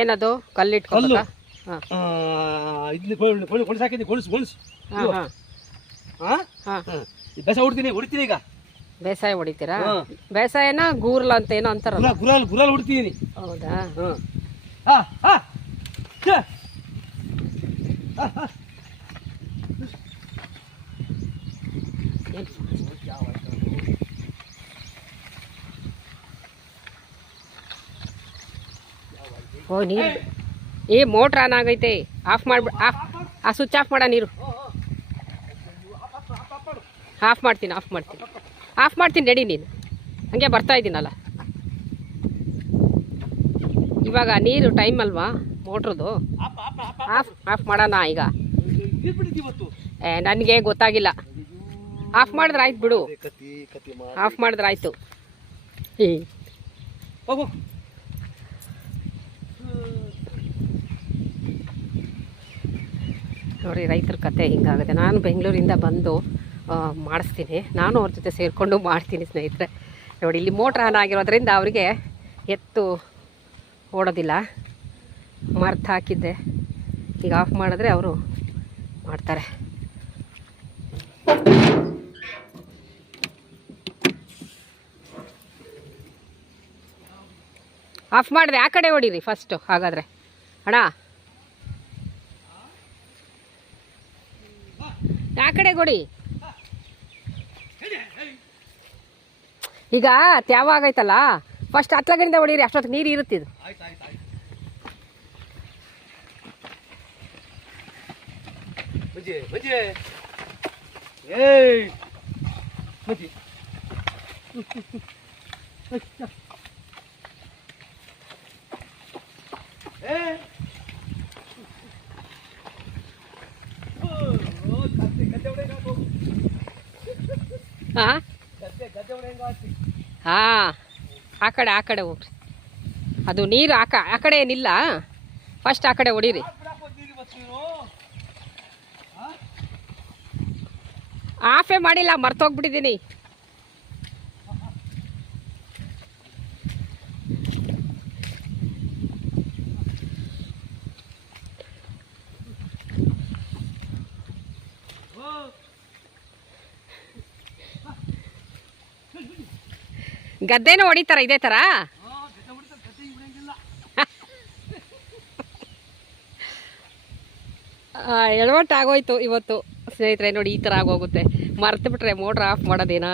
ಏನದು ಕಲ್ಲಿಟ್ಕೊಳ್ಳ ಹಾಕಿದ್ದೆ ಗೊಣಸು ಬೇಸ ಹೊಡಿತೀನಿ ಈಗ. ಬೇಸಾಯ ಹೊಡಿತೀರಾ? ಬೇಸಾಯನ ಗೂರ್ಲ ಅಂತ ಏನೋ ಅಂತಾರಲ್ಲ, ಗುರಾಲ್ ಹೊಡಿತೀನಿ. ಹೌದಾ? ಓ ನೀರು ಮೋಟ್ರ್ ಆನ್ ಆಗೈತೆ. ಆಫ್ ಮಾಡ್ಬಿಡ. ಆ ಸ್ವಿಚ್ ಆಫ್ ಮಾಡ. ನೀರು ಆಫ್ ಮಾಡ್ತೀನಿ ರೆಡಿ. ನೀನು ಹಂಗೆ ಬರ್ತಾ ಇದ್ದೀನಲ್ಲ. ಇವಾಗ ನೀರು ಟೈಮ್ ಅಲ್ವಾ ಮೋಟ್ರದು. ಆಫ್ ಮಾಡೋಣ ಈಗ. ನನಗೆ ಗೊತ್ತಾಗಿಲ್ಲ. ಆಫ್ ಮಾಡಿದ್ರೆ ಆಯ್ತು ಬಿಡು. ಆಫ್ ಮಾಡಿದ್ರೆ ಆಯ್ತು. ನೋಡಿ ರೈತರ ಕತೆ ಹಿಂಗಾಗುತ್ತೆ. ನಾನು ಬೆಂಗಳೂರಿಂದ ಬಂದು ಮಾಡಿಸ್ತೀನಿ. ನಾನು ಅವ್ರ ಜೊತೆ ಸೇರಿಕೊಂಡು ಮಾಡ್ತೀನಿ ಸ್ನೇಹಿತರೆ. ನೋಡಿ ಇಲ್ಲಿ ಮೋಟ್ರ್ ಆನ್ ಆಗಿರೋದ್ರಿಂದ ಅವರಿಗೆ ಎತ್ತು ಓಡೋದಿಲ್ಲ. ಮರ್ತು ಹಾಕಿದ್ದೆ. ಈಗ ಆಫ್ ಮಾಡಿದ್ರೆ ಅವರು ಮಾಡ್ತಾರೆ. ಆಫ್ ಮಾಡಿದ್ರೆ ಆ ಕಡೆ ಹೊಡೀರಿ ಫಸ್ಟು. ಹಾಗಾದರೆ ಅಣ್ಣ ಆ ಕಡೆ ಕೊಡಿ. ಈಗ ತ್ಯಾವ ಆಗೈತಲ್ಲ, ಫಸ್ಟ್ ಹತ್ಲಗಡಿಂದ ಹೊಡೀರಿ. ಅಷ್ಟೊತ್ತಿಗೆ ನೀರು ಇರುತ್ತಿದ್ದು. ಹಾಂ ಆ ಕಡೆ ಹೋಗ್ರಿ. ಅದು ನೀರು ಆ ಕಡೆ ಏನಿಲ್ಲ. ಫಸ್ಟ್ ಆ ಕಡೆ ಹೊಡೀರಿ. ಆಫೇ ಮಾಡಿಲ್ಲ, ಮರ್ತೋಗ್ಬಿಟ್ಟಿದ್ದೀನಿ. ಗದ್ದೆನೂ ಹೊಡಿತಾರ ಇದೇ ಥರ? ಎಡವಟ್ಟು ಆಗೋಯ್ತು ಇವತ್ತು ಸ್ನೇಹಿತರೆ. ನೋಡಿ ಈ ಥರ ಆಗೋಗುತ್ತೆ. ಮರ್ತು ಬಿಟ್ರೆ ಮೋಟ್ರ್ ಆಫ್ ಮಾಡೋದೇನಾ.